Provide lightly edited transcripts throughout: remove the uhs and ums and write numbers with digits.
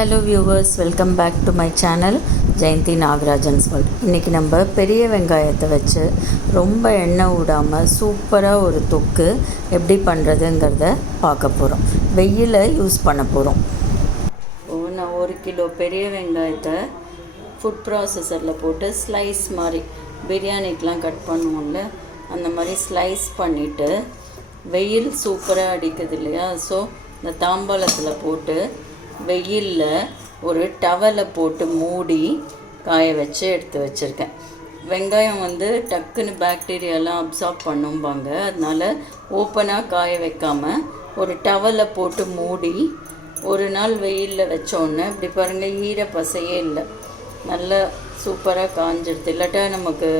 Hello viewers, welcome back to my channel Jayanthi Nagarajan's world. இன்றைக்கி நம்ம பெரிய வெங்காயத்தை வச்சு ரொம்ப எண்ணெய் விடாமல் சூப்பராக ஒரு தொக்கு எப்படி பண்ணுறதுங்கிறத பார்க்க போகிறோம். வெயிலில் யூஸ் பண்ண போகிறோம். நான் 1 கிலோ பெரிய வெங்காயத்தை ஃபுட் ப்ராசஸரில் போட்டு ஸ்லைஸ் மாதிரி பிரியாணிக்கெலாம் கட் பண்ணுவோம்ல, அந்த மாதிரி ஸ்லைஸ் பண்ணிவிட்டு, வெயில் சூப்பராக அடிக்குது இல்லையா, ஸோ இந்த தாம்பாளத்தில் போட்டு வெயிலில் ஒரு டவலை போட்டு மூடி காய வச்சு எடுத்து வச்சுருக்கேன். வெங்காயம் டக்குன்னு பாக்டீரியாலாம் அப்சார்ப் பண்ணும்பாங்க, அதனால் ஓப்பனாக காய வைக்காமல் ஒரு டவலை போட்டு மூடி ஒரு நாள் வெயிலில் வச்சோன்னே இப்படி பாருங்கள், ஈர பசையே இல்லை, நல்லா சூப்பராக காஞ்சிடுது. இல்லாட்டா நமக்கு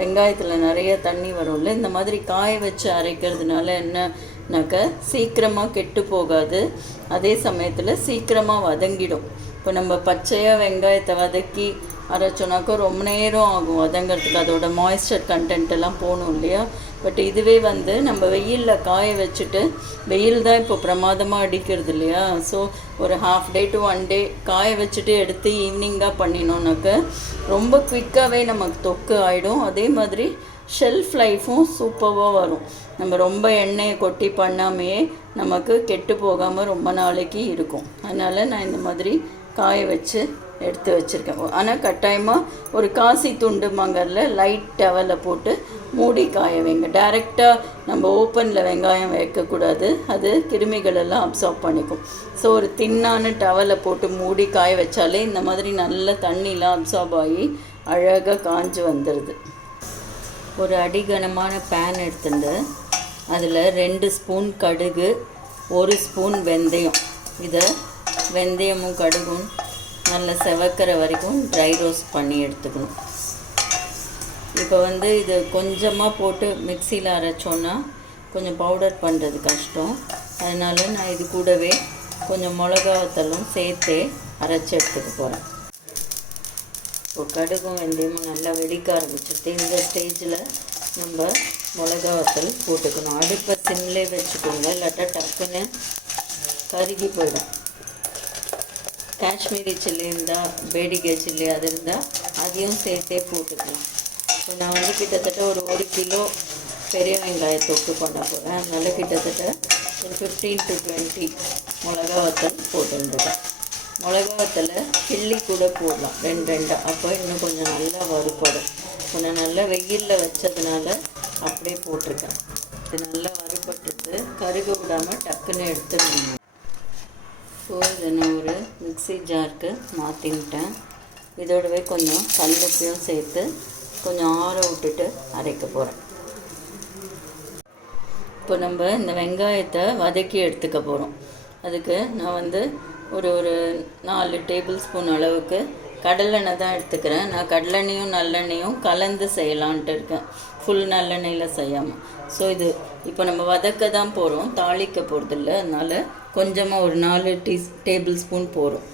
வெங்காயத்தில் நிறைய தண்ணி வரும்ல, இந்த மாதிரி காய வச்சு அரைக்கிறதுனால என்னன்னாக்க சீக்கிரமாக கெட்டு போகாது, அதே சமயத்தில் சீக்கிரமாக வதங்கிடும். இப்போ நம்ம பச்சையாக வெங்காயத்தை வதக்கி அரைச்சோன்னாக்கா ரொம்ப நேரம் ஆகும் வதங்கிறதுக்கு, அதோட மாய்ஸ்சர் கண்டென்ட் எல்லாம் போகணும் இல்லையா. பட் இதுவே நம்ம வெயிலில் காய வச்சுட்டு, வெயில் தான் இப்போ பிரமாதமாக அடிக்கிறது இல்லையா, ஸோ ஒரு ½ டே to 1 டே காய வச்சுட்டு எடுத்து ஈவினிங்காக பண்ணினோன்னாக்க ரொம்ப குவிக்காகவே நமக்கு தொக்கு ஆகிடும். அதே மாதிரி ஷெல்ஃப் லைஃப்பும் சூப்பராக வரும். நம்ம ரொம்ப எண்ணெயை கொட்டி பண்ணாமையே நமக்கு கெட்டு போகாமல் ரொம்ப நாளைக்கு இருக்கும். அதனால் நான் இந்த மாதிரி காய வச்சு எடுத்து வச்சுருக்கேன். ஆனால் கட்டாயமாக ஒரு காசி துண்டு மங்கரில் லைட் டவலில் போட்டு மூடி காய வைங்க. டைரெக்டாக நம்ம ஓப்பனில் வெங்காயம் வைக்கக்கூடாது, அது கிருமிகளெல்லாம் அப்சார்ப் பண்ணிக்கும். ஸோ ஒரு தின்னான டவலை போட்டு மூடி காய வச்சாலே இந்த மாதிரி நல்ல தண்ணிலாம் அப்சார்ப் ஆகி அழகாக காஞ்சு வந்துடுது. ஒரு அடிகனமான பேன் எடுத்துட்டு அதில் 2 ஸ்பூன் கடுகு, 1 ஸ்பூன் வெந்தயம், இதை வெந்தயமும் கடுகும் நல்லா செவக்கிற வரைக்கும் ட்ரை ரோஸ்ட் பண்ணி எடுத்துக்கணும். இப்போ இது கொஞ்சமாக போட்டு மிக்சியில் அரைச்சோன்னா கொஞ்சம் பவுடர் பண்ணுறது கஷ்டம், அதனால் நான் இது கூடவே கொஞ்சம் மிளகாத்தலும் சேர்த்து அரைச்சி எடுத்துக்க போகிறேன். இப்போ கடுகும் வெந்தயமும் நல்லா வெடிக்க ஆரம்பிச்சிட்டு இந்த ஸ்டேஜில் நம்ம மிளகாத்தல் போட்டுக்கணும். அடுப்பை சிம்லே வச்சுக்கோங்க, இல்லாட்டா டக்குன்னு கருகி போயிடும். காஷ்மீரி சில்லி இருந்தால், பேடிகை சில்லி அது இருந்தால் அதையும் சேர்த்தே போட்டுக்கலாம். இப்போ நான் கிட்டத்தட்ட ஒரு 1 கிலோ பெரிய வெங்காய தொக்கு பண்ண போகிறேன், அதனால் கிட்டத்தட்ட ஒரு 15 to 20 மிளகாத்தல் போட்டுருந்துட்டேன். மிளகாத்தில் கிள்ளி கூட போடலாம் 2 அப்போ இன்னும் கொஞ்சம் நல்லா வறுப்படும். கொஞ்சம் நல்லா வெயிலில் வச்சதுனால அப்படியே போட்டிருக்கேன். இது நல்லா வறுபட்டுட்டு கருக விடாமல் டக்குன்னு எடுத்துடணும். ஸோ இதை நான் ஒரு மிக்ஸி ஜாருக்கு மாற்றிக்கிட்டேன். இதோடவே கொஞ்சம் கல்லுப்பையும் சேர்த்து கொஞ்சம் ஆற விட்டுட்டு அரைக்க போகிறேன். இப்போ நம்ம இந்த வெங்காயத்தை வதக்கி எடுத்துக்க போகிறோம். அதுக்கு நான் ஒரு 4 டேபிள் ஸ்பூன் அளவுக்கு கடலெண்ணெய் தான் எடுத்துக்கிறேன். நான் கடலெண்ணையும் நல்லெண்ணையும் கலந்து செய்யலான்ட்டு இருக்கேன், ஃபுல் நல்லெண்ணெயில் செய்யாமல். ஸோ இது இப்போ நம்ம வதக்க தான் போகிறோம், தாளிக்க போகிறதில்ல, அதனால் கொஞ்சமாக ஒரு 4 டேபிள் ஸ்பூன் போகிறோம்.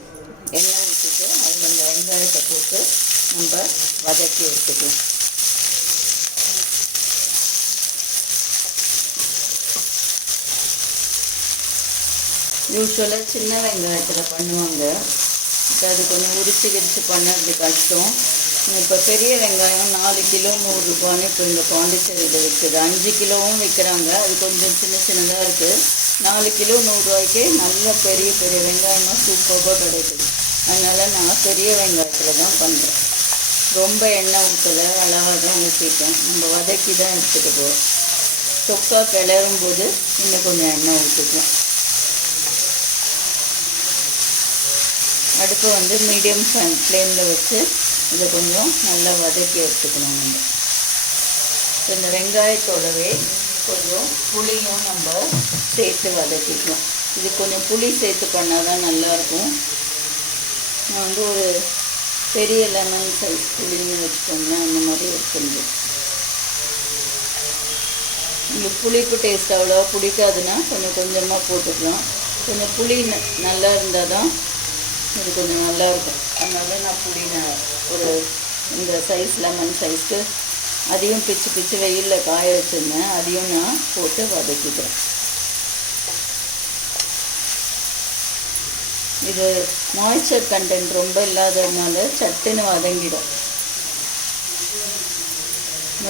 எண்ணெய் ஊற்றிட்டு அதில் இந்த வெங்காயத்தை போட்டு நம்ம வதக்கி எடுத்துக்கலாம். யூஸ்வலாக சின்ன வெங்காயத்தில் பண்ணுவாங்க, இப்போ அது கொஞ்சம் உரிச்சு பண்ணுறது கஷ்டம். இப்போ பெரிய வெங்காயம் 4 கிலோ 100 ரூபான்னு இப்போ இந்த பாண்டிச்சேரியில் விற்குது. 5 கிலோவும் விற்கிறாங்க, அது கொஞ்சம் சின்னதாக இருக்குது. 4 கிலோ 100 ரூபாய்க்கே நல்ல பெரிய வெங்காயமாக சூப்பராக கிடைக்குது. அதனால் நான் பெரிய வெங்காயத்தில் தான் பண்ணுறேன். ரொம்ப எண்ணெய் ஊற்றலை, அளவாக தான் ஊற்றிட்டேன். நம்ம வதக்கி தான் எடுத்துகிட்டு போகிறோம். தொக்கா கிளறும் போது இன்னும் கொஞ்சம் எண்ணெய் ஊற்றிக்கலாம். அடுப்பு மீடியம் ஃப்ளேமில் வச்சு இதை கொஞ்சம் நல்லா வதக்கி எடுத்துக்கணும். நம்ம இப்போ இந்த வெங்காயத்தோடவே கொஞ்சம் புளியும் நம்ம சேர்த்து வதக்கிக்கலாம். இது கொஞ்சம் புளி சேர்த்து பண்ணால் தான் நல்லாயிருக்கும். நான் ஒரு பெரிய லெமன் சைஸ் புளின்னு வச்சுக்கோங்களேன், அந்த மாதிரி எடுத்துருந்தேன். உங்களுக்கு புளிப்பு டேஸ்ட் அவ்வளோவா பிடிக்காதுன்னா கொஞ்சமாக போட்டுக்கலாம். கொஞ்சம் புளி நல்லா இருந்தால் தான் இது கொஞ்சம் நல்லாயிருக்கும். அதனால் நான் புளி ஒரு இந்த சைஸ் லெமன் சைஸ்க்கு அதையும் பிச்சு வெயிலில் காய வச்சுருந்தேன், அதையும் நான் போட்டு வதக்கிக்கிறேன். இது மாய்ஸ்சர் கண்டென்ட் ரொம்ப இல்லாததுனால சட்டுன்னு வதங்கிடும்.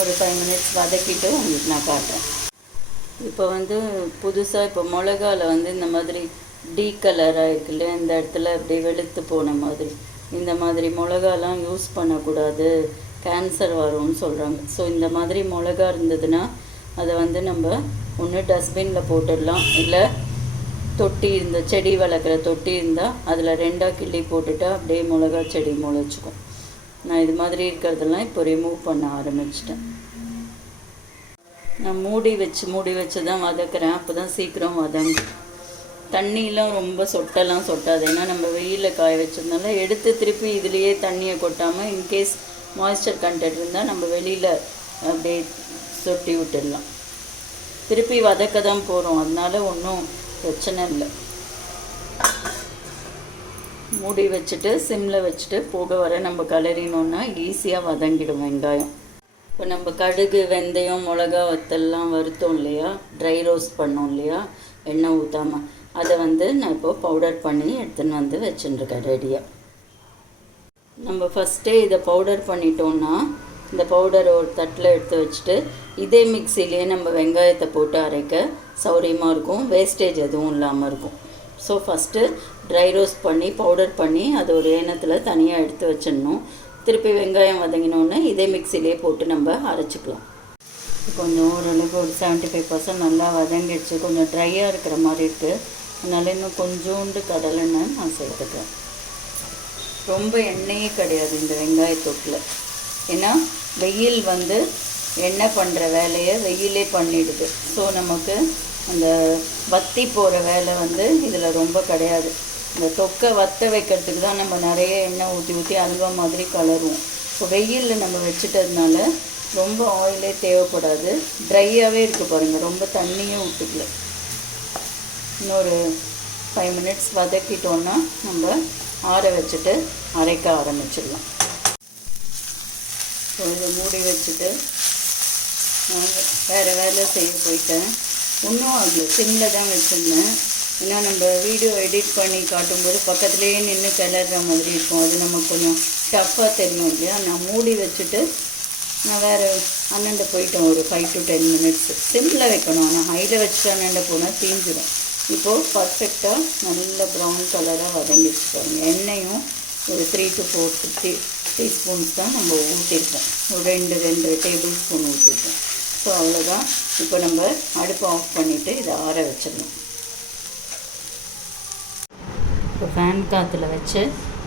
ஒரு 5 மினிட்ஸ் வதக்கிட்டு உங்களுக்கு நான் காட்டுறேன். இப்போ வந்து புதுசாக இப்போ மிளகாவில் வந்து இந்த மாதிரி டீ கலராக இருக்குல்ல, இந்த இடத்துல அப்படியே வெளுத்து போன மாதிரி, இந்த மாதிரி மிளகாலாம் யூஸ் பண்ணக்கூடாது, கேன்சர் வரும்னு சொல்கிறாங்க. ஸோ இந்த மாதிரி மிளகா இருந்ததுன்னா அதை வந்து நம்ம ஒன்று டஸ்ட்பினில் போட்டுடலாம், இல்லை தொட்டி இந்த செடி வளர்க்குற தொட்டி இருந்தால் அதில் 2ஆக கிள்ளி போட்டுட்டு அப்படியே மிளகா செடி முளைச்சிக்கும். நான் இது மாதிரி இருக்கிறதெல்லாம் இப்போ ரிமூவ் பண்ண ஆரம்பிச்சிட்டேன். நான் மூடி வச்சு தான் வதக்குறேன், அப்போ தான் சீக்கிரம் வதங்கு. தண்ணியெலாம் ரொம்ப சொட்டாது, ஏன்னா நம்ம வெயிலில் காய வச்சதுனால எடுத்து திருப்பி இதுலேயே தண்ணியை கொட்டாமல் இன்கேஸ் மாய்ஸ்சர் கண்டென்ட் இருந்தால் நம்ம வெளியில் அப்படியே சொட்டி விட்டுடலாம். திருப்பி வதக்க தான் போகிறோம், அதனால ஒன்றும் பிரச்சனை இல்லை. மூடி வச்சுட்டு சிம்மில் வச்சுட்டு போக வர நம்ம கலரினோன்னா ஈஸியாக வதங்கிடும் வெங்காயம். இப்போ நம்ம கடுகு, வெந்தயம், மிளகா வத்தல்லாம் வறுத்தோம் இல்லையா, ட்ரை ரோஸ்ட் பண்ணோம் இல்லையா எண்ணெய் ஊற்றாமல், அதை வந்து நான் இப்போது பவுடர் பண்ணி எடுத்துன்னு வந்து வச்சுட்டுருக்கேன் ரெடியாக. நம்ம ஃபஸ்ட்டே இதை பவுடர் பண்ணிட்டோன்னா இந்த பவுடரை ஒரு தட்டில் எடுத்து வச்சுட்டு இதே மிக்சிலேயே நம்ம வெங்காயத்தை போட்டு அரைக்க சௌரியமாக இருக்கும், வேஸ்டேஜ் எதுவும் இல்லாமல் இருக்கும். ஸோ ஃபஸ்ட்டு ட்ரை ரோஸ்ட் பண்ணி பவுடர் பண்ணி அது ஒரு ஏனத்தில் தனியாக எடுத்து வச்சிடணும். திருப்பி வெங்காயம் வதங்கினோன்னே இதே மிக்சிலேயே போட்டு நம்ம அரைச்சிக்கலாம். கொஞ்சம் ஓரளவுக்கு ஒரு 75% நல்லா வதங்கிடுச்சு, கொஞ்சம் ட்ரையாக இருக்கிற மாதிரி இருக்குது, அதனால் இன்னும் கொஞ்சோண்டு கடலெண்ணெய் நான் சேர்த்துக்கிறேன். ரொம்ப எண்ணெயே கிடையாது இந்த வெங்காயத்தொட்டில், ஏன்னா வெயில் வந்து எண்ணெய் பண்ணுற வேலையை வெயிலே பண்ணிடுது. ஸோ நமக்கு அந்த வத்தி போகிற வேலை வந்து இதில் ரொம்ப கிடையாது. இந்த தொக்கை வத்த வைக்கிறதுக்கு தான் நம்ம நிறைய எண்ணெய் ஊற்றி அல்வா மாதிரி கலருவோம். ஸோ வெயிலில் நம்ம வச்சுட்டதுனால ரொம்ப ஆயிலே தேவைப்படாது, ட்ரையாகவே இருக்குது பாருங்கள், ரொம்ப தண்ணியும் ஊற்றுக்கல. இன்னொரு 5 மினிட்ஸ் வதக்கிட்டோன்னா நம்ம ஆற வச்சுட்டு அரைக்க ஆரம்பிச்சிடலாம். ஸோ இதை மூடி வச்சுட்டு வேறு வேலை செய்ய போயிட்டேன். இன்னும் அதில் சிம்மில் தான் வச்சுருந்தேன், ஏன்னா நம்ம வீடியோ எடிட் பண்ணி காட்டும்போது பக்கத்துலேயே நின்று கிளற மாதிரி இருக்கும், அது நமக்கு கொஞ்சம் டஃப்பாக தெரியும் இல்லையா. நான் மூடி வச்சுட்டு நான் வேறு அண்ணண்ட போயிட்டேன். ஒரு 5 to 10 மினிட்ஸ் சிம்மில் வைக்கணும், ஆனால் ஹையில் வச்சுட்டு அண்ணண்ட போனால் தீஞ்சிடும். இப்போது பர்ஃபெக்டாக நல்ல ப்ரௌன் கலராக வதங்கிடுச்சு பாருங்கள். எண்ணெயும் ஒரு 3 to 4 டீஸ்பூன்ஸ் தான் நம்ம ஊற்றிருக்கோம், ஒரு 2 டேபிள் ஸ்பூன் ஊற்றிருக்கோம். ஸோ அவ்வளோதான். இப்போ நம்ம அடுப்பை ஆஃப் பண்ணிவிட்டு இதை ஆற வச்சிடணும். இப்போ ஃபேன் காற்றுல வச்சு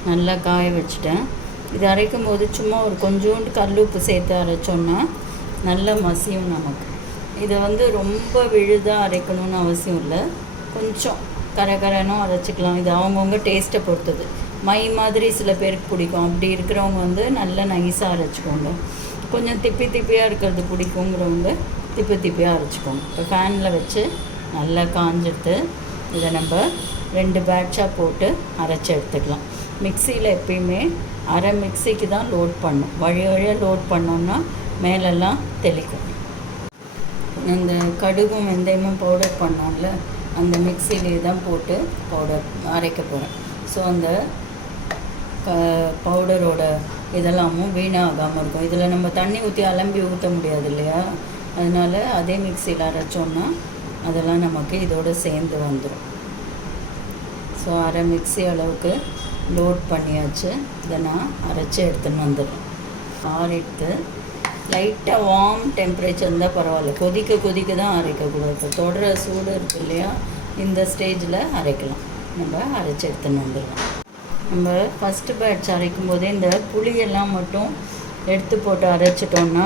நல்லா காய வச்சுட்டேன். இது அரைக்கும் போது சும்மா ஒரு கொஞ்சோண்டு கல்லுப்பு சேர்த்து அரைச்சோன்னா நல்லா மசியும் நமக்கு. இதை வந்து ரொம்ப விழுதாக அரைக்கணும்னு அவசியம் இல்லை, கொஞ்சம் கரகரனும் அரைச்சிக்கலாம். இது அவங்கவுங்க டேஸ்ட்டை பொறுத்தது. மை மாதிரி சில பேருக்கு பிடிக்கும், அப்படி இருக்கிறவங்க வந்து நல்லா நைஸாக அரைச்சிக்கோங்க. கொஞ்சம் திப்பியாக இருக்கிறது பிடிக்குங்கிறவங்க திப்பியாக அரைச்சிக்கோங்க. இப்போ ஃபேனில் வச்சு நல்லா காஞ்சிட்டு இதை நம்ம 2 பேட்சாக போட்டு அரைச்சி எடுத்துக்கலாம். மிக்சியில் எப்பயுமே அரை மிக்சிக்கு தான் லோட் பண்ணும், வழியாக லோட் பண்ணோன்னா மேலெல்லாம் தெளிக்கும். இந்த கடுகும் வெந்தயமும் பவுடர் பண்ணோம்ல, அந்த மிக்சியிலே தான் போட்டு பவுடர் அரைக்க போகிறேன். ஸோ அந்த பவுடரோட இதெல்லாமும் வீணாகாமல் இருக்கும். இதில் நம்ம தண்ணி ஊற்றி அலம்பி ஊற்ற முடியாது இல்லையா, அதனால் அதே மிக்சியில் அரைச்சோன்னா அதெல்லாம் நமக்கு இதோடு சேர்ந்து வந்துடும். ஸோ அரை மிக்சி அளவுக்கு லோட் பண்ணியாச்சு. இதை நான் அரைச்சி எடுத்துன்னு வந்துடுறேன். ஆறிட்டு லைட்டாக வார்ம் டெம்பரேச்சர் இருந்தால் பரவாயில்ல, கொதிக்க தான் அரைக்கக்கூடாது. இப்போ தொடர சூடு இருக்குது இல்லையா, இந்த ஸ்டேஜில் அரைக்கலாம். நம்ம அரைச்சி எடுத்துன்னு வந்துடலாம். நம்ம ஃபஸ்ட்டு பேட்ச் அரைக்கும் போதே இந்த புளியெல்லாம் மட்டும் எடுத்து போட்டு அரைச்சிட்டோன்னா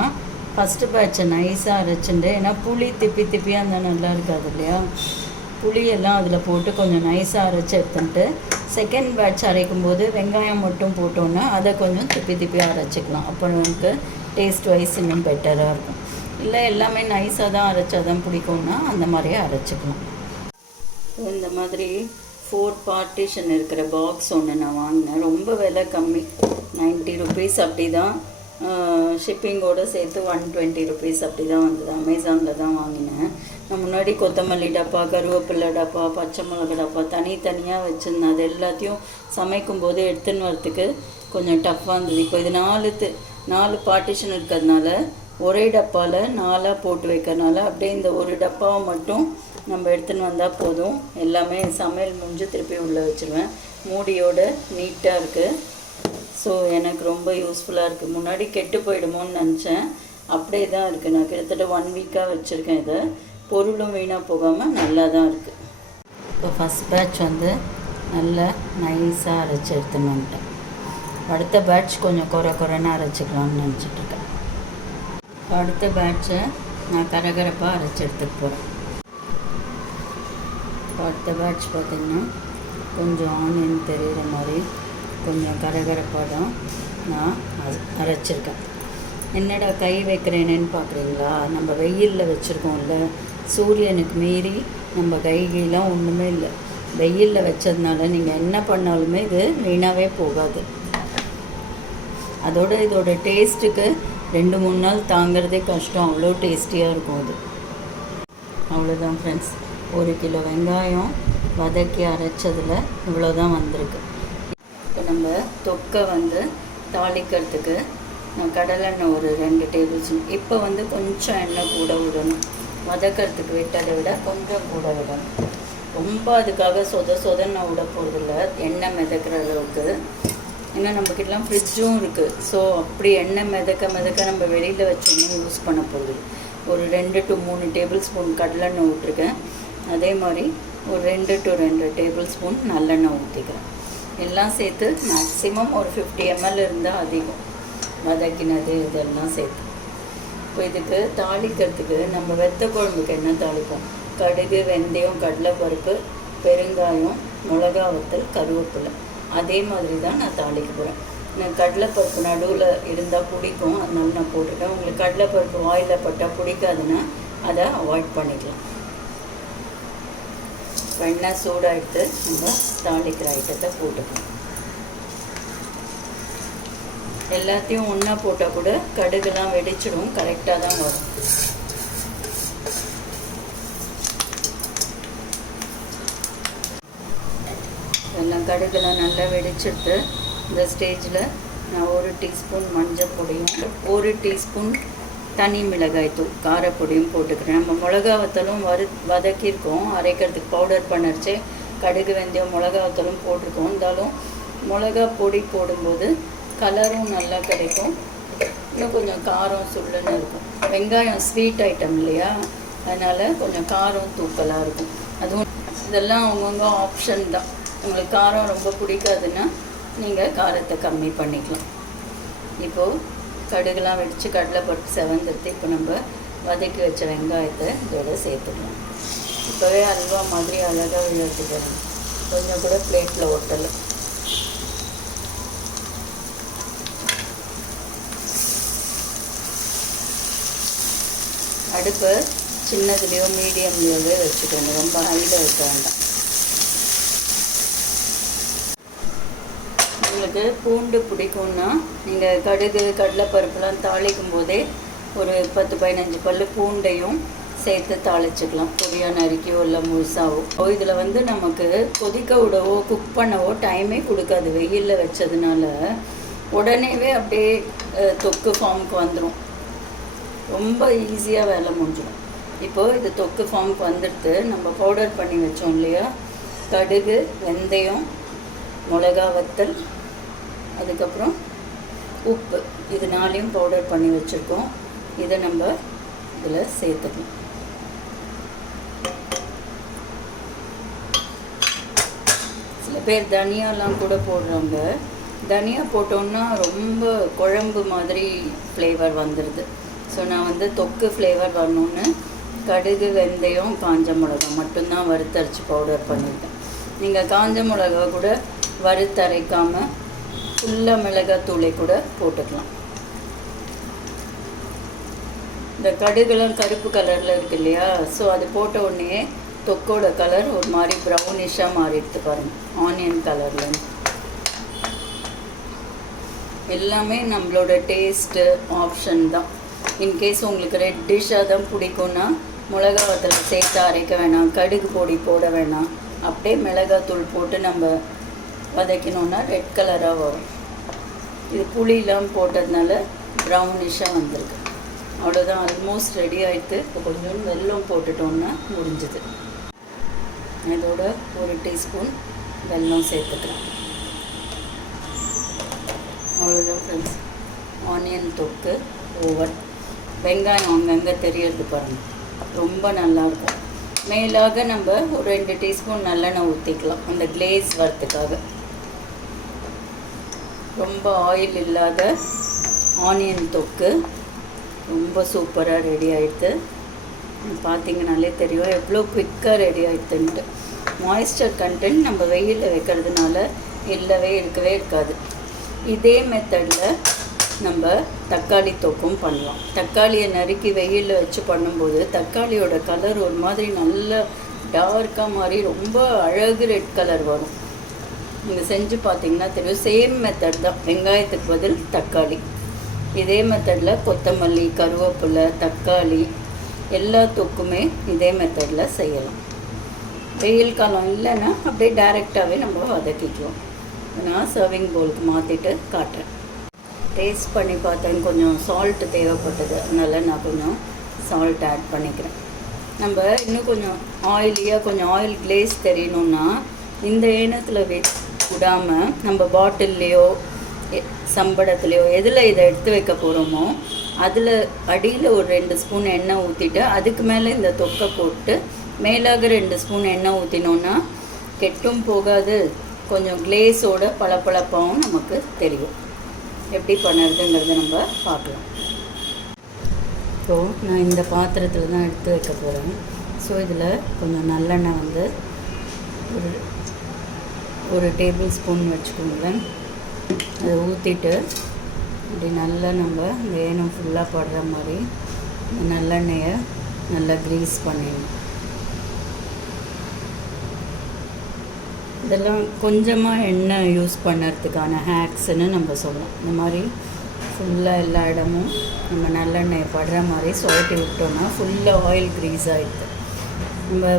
ஃபஸ்ட்டு பேட்சை நைஸாக அரைச்சிட்டு, ஏன்னா புளி திப்பியாக இருந்தால் நல்லா இருக்காது இல்லையா, புளியெல்லாம் அதில் போட்டு கொஞ்சம் நைஸாக அரைச்சி எடுத்துட்டு செகண்ட் பேட்ச் அரைக்கும் போது வெங்காயம் மட்டும் போட்டோன்னா அதை கொஞ்சம் திப்பியாக அரைச்சிக்கலாம். அப்போ நமக்கு டேஸ்ட் வைஸ் இன்னும் பெட்டராக இருக்கும். இல்லை எல்லாமே நைஸாக தான் அரைச்சா தான் பிடிக்கும்னா அந்த மாதிரியே அரைச்சிக்கலாம். இந்த மாதிரி 4 பார்ட்டிஷன் இருக்கிற பாக்ஸ் ஒன்று நான் வாங்கினேன். ரொம்ப விலை கம்மி, 90 rupees அப்படி தான், ஷிப்பிங்கோடு சேர்த்து 120 rupees அப்படி தான் வந்தது. அமேசானில் தான் வாங்கினேன். நான் முன்னாடி கொத்தமல்லி டப்பா, கருவேப்பிலை டப்பா, பச்சை மிளகா டப்பா தனித்தனியாக வச்சுருந்தேன். அது எல்லாத்தையும் சமைக்கும்போது எடுத்துன்னு வரத்துக்கு கொஞ்சம் டஃப்பாக இருந்தது. இப்போ இது 4 பார்ட்டிஷன் இருக்கிறதுனால ஒரே டப்பாவில் 4 போட்டு வைக்கிறதுனால அப்படியே இந்த ஒரு டப்பாவை மட்டும் நம்ம எடுத்துன்னு வந்தால் போதும். எல்லாமே சமையல் முடிஞ்சு திருப்பி உள்ளே வச்சுருவேன். மூடியோடு நீட்டாக இருக்குது. ஸோ எனக்கு ரொம்ப யூஸ்ஃபுல்லாக இருக்குது. முன்னாடி கெட்டு போயிடுமோன்னு நினச்சேன், அப்படியே தான் இருக்குது. நான் கிட்டத்தட்ட 1 வீக்காக வச்சுருக்கேன். இதை பொருளும் வீணாக போகாமல் நல்லா தான் இருக்குது. இப்போ ஃபஸ்ட் பேட்ச் வந்து நல்லா நைஸாக அரைச்சி எடுத்துன்னு வந்துட்டேன். அடுத்த பேட்ச் கொஞ்சம் குறைன்னு அரைச்சிக்கலாம்னு நினச்சிட்ருக்கேன். அடுத்த பேட்சை நான் கரகரப்பாக அரைச்சி எடுத்துகிட்டு போகிறேன். அடுத்த பேட்ச் பார்த்திங்கன்னா கொஞ்சம் ஆனியன் தெரிகிற மாதிரி கொஞ்சம் கரகரப்பாக தான் நான் அரைச்சிருக்கேன். என்னடா கை வைக்கிறேனேன்னு பார்க்குறீங்களா? நம்ம வெயிலில் வச்சுருக்கோம்ல, சூரியனுக்கு மீறி நம்ம கைகெல்லாம் ஒன்றுமே இல்லை. வெயிலில் வச்சதுனால நீங்கள் என்ன பண்ணாலுமே இது வீணாகவே போகாது. இதோட டேஸ்ட்டுக்கு 2-3 நாள் தாங்கிறதே கஷ்டம், அவ்வளோ டேஸ்டியாக இருக்கும் அது. அவ்வளோதான் ஃப்ரெண்ட்ஸ், 1 கிலோ வெங்காயம் வதக்கி அரைச்சதில் இவ்வளோ தான் வந்திருக்கு. இப்போ நம்ம தொக்கை வந்து தாளிக்கிறதுக்கு நான் கடலெண்ணெய் ஒரு 2 டேபிள் ஸ்பூன். இப்போ வந்து கொஞ்சம் எண்ணெய் கூட விடணும். வதக்கிறதுக்கு விட்டதை விட கொஞ்சம் கூட விடணும். ரொம்ப அதுக்காக சொதன்னு நான் விட போகிறதில்ல, எண்ணெய் மிதக்கிற அளவுக்கு. ஏன்னா நம்மக்கிட்டலாம் ஃப்ரிட்ஜும் இருக்குது. ஸோ அப்படி எண்ணெய் மிதக்க நம்ம வெளியில் வச்சோன்னு யூஸ் பண்ண போகுது. ஒரு 2 to 3 டேபிள் ஸ்பூன் கடலெண்ணெய் விட்டுருக்கேன். அதே மாதிரி ஒரு 2 to 2 டேபிள் ஸ்பூன் நல்லெண்ணெய் ஊற்றிக்கிறேன். எல்லாம் சேர்த்து மேக்ஸிமம் ஒரு 50 ml இருந்தால் அதிகம். வதக்கினது இதெல்லாம் சேர்த்து இப்போ இதுக்கு தாளிக்கிறதுக்கு நம்ம வெத்த குழம்புக்கு என்ன தாளிப்போம்? கடுகு, வெந்தயம், கடலைப்பருப்பு, பெருங்காயம், மிளகா வத்தல், கருவேப்பிலை. அதே மாதிரி தான் நான் தாளிக்க போகிறேன். எனக்கு கடலைப்பருப்பு நடுவில் இருந்தால் பிடிக்கும், அதனால நான் போட்டுட்டேன். உங்களுக்கு கடலைப்பருப்பு வாயில் பட்டால் பிடிக்காதுன்னா அதை அவாய்ட் பண்ணிக்கலாம். எண்ணெய் சூடாக எடுத்து நம்ம தாளிக்கிற ஐட்டத்தை போட்டுக்கலாம். எல்லாத்தையும் ஒன்றா போட்டால் கூட கடுகுலாம் வெடிச்சிடும், கரெக்டாக தான் வரும். எல்லாம் கடுகுலாம் நல்லா வெடிச்சிட்டு இந்த ஸ்டேஜில் நான் 1 டீஸ்பூன் மஞ்சள் பொடியும் 1 டீஸ்பூன் தனி மிளகாய்த்தூள் காரப்பொடியும் போட்டுக்கிறேன். நம்ம மிளகா வத்தலும் வதக்கியிருக்கோம், அரைக்கிறதுக்கு பவுடர் பண்ணரிச்சு கடுகு, வெந்தயம், மிளகா வத்தலும் போட்டிருக்கோம். இருந்தாலும் மிளகா பொடி போடும்போது கலரும் நல்லா கிடைக்கும், இன்னும் கொஞ்சம் காரம் சுள்ளுன்னு இருக்கும். வெங்காயம் ஸ்வீட் ஐட்டம் இல்லையா, அதனால் கொஞ்சம் காரம் தூக்கலாக இருக்கும். அதுவும் இதெல்லாம் அவங்கவுங்க ஆப்ஷன் தான். உங்களுக்கு காரம் ரொம்ப பிடிக்காதுன்னா நீங்கள் காரத்தை கம்மி பண்ணிக்கலாம். இப்போது கடுகுலாம் வெடித்து கடலைப்பருப்பு செவந்துட்டு இப்போ நம்ம வதக்கி வச்ச வெங்காயத்தை இதோட சேர்த்துக்கலாம். இப்போவே அல்வா மாதிரி அழகாக விழுத்துக்கிறேன், கொஞ்சம் கூட பிளேட்டில் ஒட்டலை. அடுப்பை சின்னதுலேயோ மீடியம்லேயோ வச்சுக்கோங்க, ரொம்ப ஹையில் வைக்க வேண்டாம். உங்களுக்கு பூண்டு பிடிக்கும்னா நீங்கள் கடுகு, கடலைப்பருப்புலாம் தாளிக்கும் போதே ஒரு 10-15 பல் பூண்டையும் சேர்த்து தாளிச்சுக்கலாம். பொடியாக நறுக்கியோ இல்லை முழுசாவோ. இதில் வந்து நமக்கு கொதிக்க விடவோ குக் பண்ணவோ டைமே கொடுக்காது. வெயிலில் வச்சதுனால உடனேவே அப்படியே தொக்கு ஃபார்முக்கு வந்துடும், ரொம்ப ஈஸியாக வேலை முடிஞ்சிடும். இப்போது இது தொக்கு ஃபார்முக்கு வந்துடுத்து. நம்ம பவுடர் பண்ணி வச்சோம் இல்லையா, கடுகு, வெந்தயம், மிளகா வத்தல், அதுக்கப்புறம் உப்பு, இது 4ஐயும் பவுடர் பண்ணி வச்சுருக்கோம். இதை நம்ம இதில் சேர்த்துக்கணும். சில பேர் தனியாலாம் கூட போடுறாங்க. தனியா போட்டோன்னா ரொம்ப குழம்பு மாதிரி ஃப்ளேவர் வந்துடுது. ஸோ நான் வந்து தொக்கு ஃப்ளேவர் வரணுன்னு கடுகு, வெந்தயம், காஞ்ச மிளகா மட்டும்தான் வறுத்தரைச்சி பவுடர் பண்ணியிருக்கேன். நீங்கள் காஞ்ச மிளகா கூட வறுத்தரைக்காமல் ஃபுல்லாக மிளகாத்தூளை கூட போட்டுக்கலாம். இந்த கடுகுலாம் கருப்பு கலரில் இருக்கு இல்லையா, ஸோ அது போட்ட உடனே தொக்கோட கலர் ஒரு மாதிரி ப்ரௌனிஷாக மாறிடுது பாருங்கள், ஆனியன் கலரில். எல்லாமே நம்மளோட டேஸ்ட்டு ஆப்ஷன் தான். இன்கேஸ் உங்களுக்கு ரெட் டிஷ்ஷாக தான் பிடிக்கும்னா மிளகா வத்தல் சேர்த்து அரைக்க வேணாம், கடுகு பொடி போட வேணாம். அப்படியே மிளகாத்தூள் போட்டு நம்ம வதக்கணுன்னா ரெட் கலராக வரும். இது புளியெலாம் போட்டதுனால ப்ரௌனிஷாக வந்திருக்கு. அவ்வளோதான், ஆல்மோஸ்ட் ரெடி ஆகிட்டு. இப்போ கொஞ்சம் வெல்லம் போட்டுட்டோன்னா முடிஞ்சுது. இதோட 1 டீஸ்பூன் வெல்லம் சேர்த்துக்கலாம். அவ்வளோதான் ஃப்ரெண்ட்ஸ், ஆனியன் தொக்கு ஓவர். வெங்காயம் அங்கங்கே தெரியறது பாருங்கள், ரொம்ப நல்லாயிருக்கும். மேலாக நம்ம ஒரு 2 டீஸ்பூன் நல்லெண்ணெய் ஊற்றிக்கலாம் அந்த கிளேஸ் வரத்துக்காக. ரொம்ப ஆயில் இல்லாத ஆனியன் தொக்கு ரொம்ப சூப்பராக ரெடி ஆகிடுது. பார்த்திங்கனாலே தெரியும் எவ்வளோ குவிக்காக ரெடி ஆகிடுதுன்ட்டு. மாய்ஸ்சர் கண்டென்ட் நம்ம வெயிலில் வைக்கிறதுனால இல்லவே இருக்கவே இருக்காது. இதே மெத்தடில் நம்ம தக்காளி தொக்கும் பண்ணலாம். தக்காளியை நறுக்கி வெயிலில் வச்சு பண்ணும்போது தக்காளியோட கலர் ஒரு மாதிரி நல்ல டார்க்காக மாதிரி ரொம்ப அழகு ரெட் கலர் வரும். நீங்கள் செஞ்சு பார்த்தீங்கன்னா தெரியும். சேம் மெத்தட் தான், வெங்காயத்துக்கு பதில் தக்காளி. இதே மெத்தடில் கொத்தமல்லி, கருவேப்பிலை, தக்காளி எல்லா தொக்குமே இதே மெத்தடில் செய்யலாம். வெயில் காலம் இல்லைன்னா அப்படியே டைரெக்டாகவே நம்ம வதக்கிக்குவோம். நான் சர்விங் பவுலுக்கு மாற்றிட்டு காட்டுறேன். டேஸ்ட் பண்ணி பார்த்தேன், கொஞ்சம் சால்ட்டு தேவைப்பட்டது, அதனால் நான் கொஞ்சம் சால்ட் ஆட் பண்ணிக்கிறேன். நம்ம இன்னும் கொஞ்சம் ஆயிலியாக, கொஞ்சம் ஆயில் கிளேஸ் தெரியணுன்னா இந்த எண்ணத்தில் விடாமல் நம்ம பாட்டில்லையோ சம்படத்துலையோ எதில் இதை எடுத்து வைக்க போகிறோமோ அதில் அடியில் ஒரு 2 ஸ்பூன் எண்ணெய் ஊற்றிட்டு அதுக்கு மேலே இந்த தொக்கை போட்டு மேலாக 2 ஸ்பூன் எண்ணெய் ஊற்றினோன்னா கெட்டும் போகாது, கொஞ்சம் கிளேஸோட பளபளப்பாகவும் நமக்கு தெரியும். எப்படி பண்ணுறதுங்கிறத நம்ம பார்க்கலாம். ஸோ நான் இந்த பாத்திரத்தில் தான் எடுத்து வைக்க போகிறேன். ஸோ இதில் கொஞ்சம் நல்லெண்ணெய் வந்து ஒரு டேபிள் ஸ்பூன் வச்சுக்கோங்களேன். அதை ஊற்றிட்டு இப்படி நல்லா நம்ம இந்த எண்ணெய் ஃபுல்லாக படுற மாதிரி நல்லெண்ணெயை நல்லா க்ரீஸ் பண்ணிடணும். இதெல்லாம் கொஞ்சமாக எண்ணெய் யூஸ் பண்ணுறதுக்கான ஹேக்ஸ்ன்னு நம்ம சொல்லலாம். இந்த மாதிரி ஃபுல்லாக எல்லா இடமும் நம்ம நல்லெண்ணெயை படுற மாதிரி சுழட்டி விட்டோம்னா ஃபுல்லாக ஆயில் க்ரீஸ் ஆகிடுது. நம்ம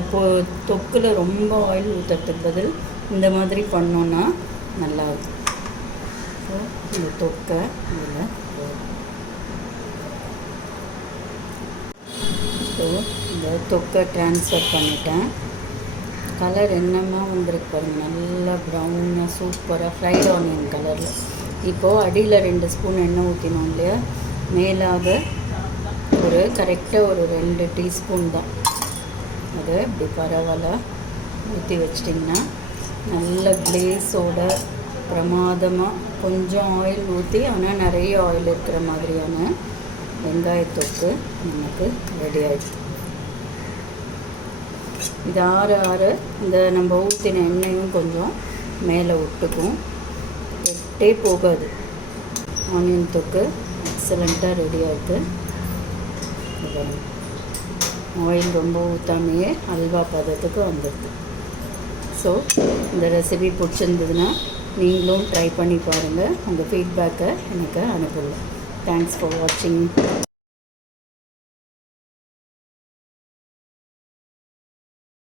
தொக்கில் ரொம்ப ஆயில் ஊற்றுறதுக்கு பதில் இந்த மாதிரி பண்ணோன்னா நல்லாயிருக்கும். ஸோ இந்த தொக்கை இதில் ஸோ இந்த தொக்கை ட்ரான்ஸ்ஃபர் பண்ணிட்டேன். கலர் என்னமா வந்திருக்கு பாருங்கள், நல்லா ப்ரௌனாக சூப்பராக ஃப்ரைட் ஆனியன் கலரில். இப்போது அடியில் 2 ஸ்பூன் எண்ணெய் ஊற்றினோம் இல்லையா, மேலாக ஒரு கரெக்டாக ஒரு 2 டீஸ்பூன் தான் அதை இப்படி பரவாயில்ல ஊற்றி வச்சிட்டிங்கன்னா நல்ல கிளேஸோட பிரமாதமாக கொஞ்சம் ஆயில் ஊற்றி ஆனால் நிறைய ஆயில் இருக்கிற மாதிரியான வெங்காயத்தொக்கு நமக்கு ரெடி ஆகிடுச்சு. இது ஆற இந்த நம்ம ஊற்றின எண்ணெயும் கொஞ்சம் மேலே விட்டுக்கும், கெட்டே போகாது. ஆனியன் தொக்கு எக்ஸலண்ட்டாக ரெடி ஆகிடுது. ஆயில் ரொம்ப ஊற்றாமையே அல்வா பதத்துக்கு வந்துடுது. ஸோ இந்த ரெசிபி பிடிச்சிருந்ததுன்னா நீங்களும் ட்ரை பண்ணி பாருங்கள். உங்கள் ஃபீட்பேக்கை எனக்கு அனுப்புங்க. தேங்க்ஸ் ஃபார் வாட்சிங்.